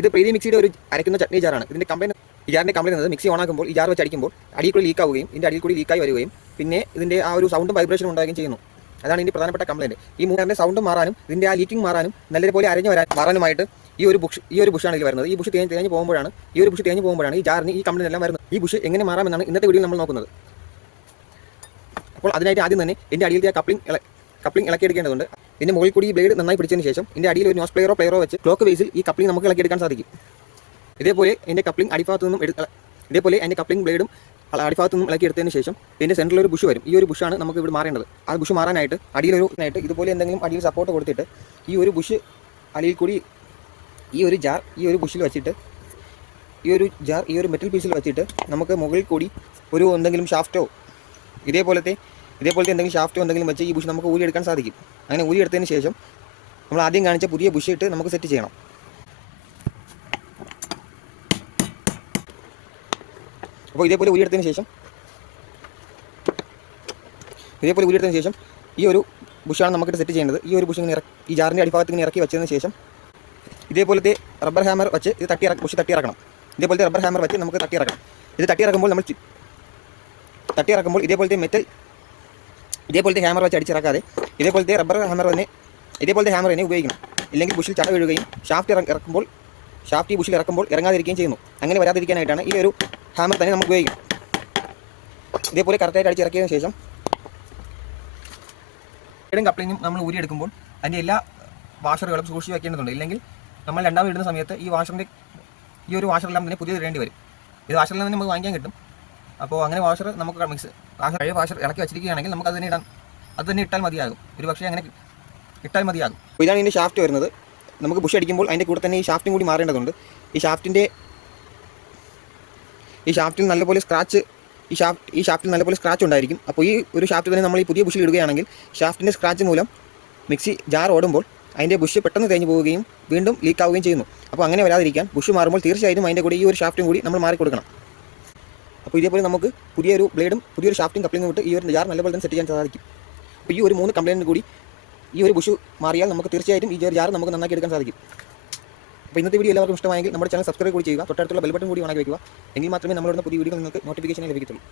ഇത് പ്രീതി മിക്സിയുടെ ഒരു അരയ്ക്കുന്ന ചട്നി ജാറാണ്. ഇതിന്റെ കമ്പനി ഈ ജാറിന്റെ കമ്പനി എന്നത് മിക്സി ഓണാക്കുമ്പോൾ ഈ ജാർ വെച്ച് അടിക്കുമ്പോൾ അടിയിൽ കൂടി ലീക്ക് ആവുകയും ഇതിന്റെ അടിയിൽ കൂടി ലീക്കായി വരികയും പിന്നെ ഇതിന്റെ ആ ഒരു സൗണ്ടും വൈബ്രേഷനും ഉണ്ടാവുകയും ചെയ്യുന്നു. അതാണ് ഇതിന്റെ പ്രധാനപ്പെട്ട കംപ്ലൈന്റ് ഈ മൂന്നാറിന്റെ സൗണ്ട് മാറാനും ഇതിന്റെ ആ ലീക്കിംഗ് മാറാനും നല്ലതുപോലെ അരഞ്ഞു വരാൻ മാറാനുമായിട്ട് ഈ ഒരു ബുഷ് ഈ ഒരു ബുഷാണ് ഇതിൽ വരുന്നത്. ഈ ബുഷ് തേഞ്ഞ് തേഞ്ഞ് പോകുമ്പോഴാണ് ഈ ഒരു ബുഷ് തേഞ്ഞ് പോകുമ്പോഴാണ് ഈ ജാറിന് ഈ കംപ്ലൈന്റ് എല്ലാം വരുന്നത്. ഈ ബുഷ് എങ്ങനെ മാറാമെന്നാണ് ഇന്നത്തെ വീഡിയോ നമ്മൾ നോക്കുന്നത്. അപ്പോൾ അതിനായിട്ട് ആദ്യം തന്നെ എന്റെ അടിയിലത്തെ ആ കപ്ലിംഗ് കപ്ലിംഗ് ഇളക്കിയെടുക്കേണ്ടതുണ്ട്. ഇതിന്റെ മുകളിൽ കൂടി ഈ ബ്ലേഡ് നന്നായി പിടിച്ചതിന് ശേഷം ഇതിന്റെ അടിയിൽ ഒരു നോസ് പ്ലെയറോ പ്ലെയറോ വെച്ച് ക്ലോക്ക് വേസിൽ ഈ കപ്ലിംഗ് നമുക്ക് ഇളക്കിയെടുക്കാൻ സാധിക്കും. ഇതേപോലെ എന്റെ കപ്ലിംഗ് അടിഭാഗത്തു നിന്നും ഇതേപോലെ എന്റെ കപ്ലിംഗ് ബ്ലേഡും അടിഭാഗത്തു നിന്നും ഇളക്കിയെടുത്തതിന് ശേഷം ഇതിന്റെ സെന്ററിൽ ഒരു ബുഷ് വരും. ഈ ഒരു ബുഷാണ് നമുക്ക് ഇവിടെ മാറേണ്ടത്. ആ ബുഷ് മാറാനായിട്ട് അടിയിലൊരു ആയിട്ട് ഇതുപോലെ എന്തെങ്കിലും അടിയിൽ സപ്പോർട്ട് കൊടുത്തിട്ട് ഈ ഒരു ബുഷ് അടിയിൽ കൂടി ഈ ഒരു ജാർ ഈ ഒരു ബുഷിൽ വെച്ചിട്ട് ഈ ഒരു ജാർ ഈ ഒരു മെറ്റൽ പീസിൽ വെച്ചിട്ട് നമുക്ക് മുകളിൽ കൂടി ഒരു എന്തെങ്കിലും ഷാഫ്റ്റോ ഇതേപോലത്തെ ഇതേപോലത്തെ എന്തെങ്കിലും ഷാഫ്റ്റോ എന്തെങ്കിലും വെച്ച് ഈ ബുഷ് നമുക്ക് ഊരിയെടുക്കാൻ സാധിക്കും. അങ്ങനെ ഊരിയെടുത്തതിന് ശേഷം നമ്മൾ ആദ്യം കാണിച്ച പുതിയ ബുഷ് ഇട്ട് നമുക്ക് സെറ്റ് ചെയ്യണം. അപ്പോൾ ഇതേപോലെ ഊരിയെടുത്തതിന് ശേഷം ഇതേപോലെ ഊരിയെടുത്തതിന് ശേഷം ഈ ഒരു ബുഷാണ് നമുക്കിട്ട് സെറ്റ് ചെയ്യേണ്ടത്. ഈ ഒരു ബുഷ് ഇങ്ങനെ ഇറക്കി ഈ ജാറിന്റെ അടിഭാഗത്ത് ഇങ്ങനെ ഇറക്കി വെച്ചതിന് ശേഷം ഇതേപോലത്തെ റബ്ബർ ഹാമർ വെച്ച് ഇത് തട്ടി ബുഷ് തട്ടി ഇറക്കണം. ഇതേപോലത്തെ റബ്ബർ ഹാമർ വെച്ച് നമുക്ക് തട്ടി ഇറക്കണം. ഇത് തട്ടി ഇറക്കുമ്പോൾ നമ്മൾ തട്ടി ഇറക്കുമ്പോൾ ഇതേപോലത്തെ മെറ്റൽ ഇതേപോലത്തെ ഹാമർ വെച്ച് അടിച്ചിറക്കാതെ ഇതേപോലത്തെ റബ്ബർ ഹാമർ തന്നെ ഇതേപോലത്തെ ഹാമർ തന്നെ ഉപയോഗിക്കണം. ഇല്ലെങ്കിൽ ബുഷിൽ ചട വീഴുകയും ഷാഫ്റ്റ് ഇറ- ഇറക്കുമ്പോൾ ഷാഫ്റ്റ് ഈ ബുഷിൽ ഇറക്കുമ്പോൾ ഇറങ്ങാതിരിക്കുകയും ചെയ്യുന്നു. അങ്ങനെ വരാതിരിക്കാനായിട്ടാണ് ഈ ഒരു ഹാമർ തന്നെ നമുക്ക് ഉപയോഗിക്കാം. ഇതേപോലെ കറക്റ്റായിട്ട് അടിച്ചിറക്കിയതിനു ശേഷം ഇടും കപ്ലിങ്ങും നമ്മൾ ഊരിയെടുക്കുമ്പോൾ അതിന്റെ എല്ലാ വാഷറുകളും സൂക്ഷിച്ച് വെക്കേണ്ടതുണ്ട്. ഇല്ലെങ്കിൽ നമ്മൾ രണ്ടാമത് ഇടുന്ന സമയത്ത് ഈ വാഷറിന്റെ ഈ ഒരു വാഷറെല്ലാം തന്നെ പുതിയത് ഇടേണ്ടി വരും. ഇത് വാഷറിൽ നിന്ന് നമുക്ക് വാങ്ങിക്കാൻ കിട്ടും. അപ്പോൾ അങ്ങനെ വാഷർ നമുക്ക് മിക്സ് വാഷർ പഴയ വാഷർ ഇളക്കി വെച്ചിരിക്കുകയാണെങ്കിൽ നമുക്ക് അത് ഇടാം. അത് തന്നെ ഇട്ടാൽ മതിയാകും. ഒരു പക്ഷേ അങ്ങനെ ഇട്ടാൽ മതിയാകും. ഇതാണ് ഇതിന്റെ ഷാഫ്റ്റ് വരുന്നത്. നമുക്ക് ബുഷ് അടിക്കുമ്പോൾ അതിന്റെ കൂടെ തന്നെ ഈ ഷാഫ്റ്റും കൂടി മാറേണ്ടതുണ്ട്. ഈ ഷാഫ്റ്റിന്റെ ഈ ഷാഫ്റ്റിൽ നല്ലപോലെ സ്ക്രാച്ച് ഈ ഷാഫ്റ്റ് ഈ ഷാഫ്റ്റിൽ നല്ലപോലെ സ്ക്രാച്ച് ഉണ്ടായിരിക്കും. അപ്പോൾ ഈ ഒരു ഷാഫ്റ്റ് തന്നെ നമ്മൾ ഈ പുതിയ ബുഷിൽ ഇടുകയാണെങ്കിൽ ഷാഫ്റ്റിന്റെ സ്ക്രാച്ച് മൂലം മിക്സി ജാർ ഓടുമ്പോൾ അതിന്റെ ബുഷ് പെട്ടെന്ന് തേഞ്ഞ് പോവുകയും വീണ്ടും ലീക്ക് ആവുകയും ചെയ്യുന്നു. അപ്പോൾ അങ്ങനെ വരാതിരിക്കാൻ ബുഷ് മാറുമ്പോൾ തീർച്ചയായും അതിന്റെ കൂടെ ഈ ഒരു ഷാഫ്റ്റും കൂടി നമ്മൾ മാറി കൊടുക്കണം അപ്പോൾ ഇതേപോലെ നമുക്ക് പുതിയൊരു ബ്ലേഡും പുതിയൊരു ഷാഫ്റ്റും കപ്ലിങ്ങും വിട്ട് ഈ ഒരു ജാർ നല്ലപോലെ തന്നെ സെറ്റ് ചെയ്യാൻ സാധിക്കും. അപ്പോൾ ഈ ഒരു മൂന്ന് കംപ്ലൈന്റ് കൂടി ഈ ഒരു ബുഷു മാറിയാൽ നമുക്ക് തീർച്ചയായിട്ടും ഈ ഒരു ജാർ നമുക്ക് നന്നാക്കി എടുക്കാൻ സാധിക്കും. അപ്പോൾ ഇന്നത്തെ വീഡിയോ എല്ലാവർക്കും ഇഷ്ടമായെങ്കിൽ നമ്മുടെ ചാനൽ സബ്സ്ക്രൈബ് കൂടി ചെയ്യുക. തൊട്ടടുത്തുള്ള ബെൽ ബട്ടൺ കൂടി ഓണാക്കി വയ്ക്കുക എങ്കിൽ മാത്രമേ നമ്മളിടുന്ന പുതിയ വീഡിയോ നിങ്ങൾക്ക് നോട്ടിഫിക്കേഷൻ ലഭിക്കത്തുള്ളൂ.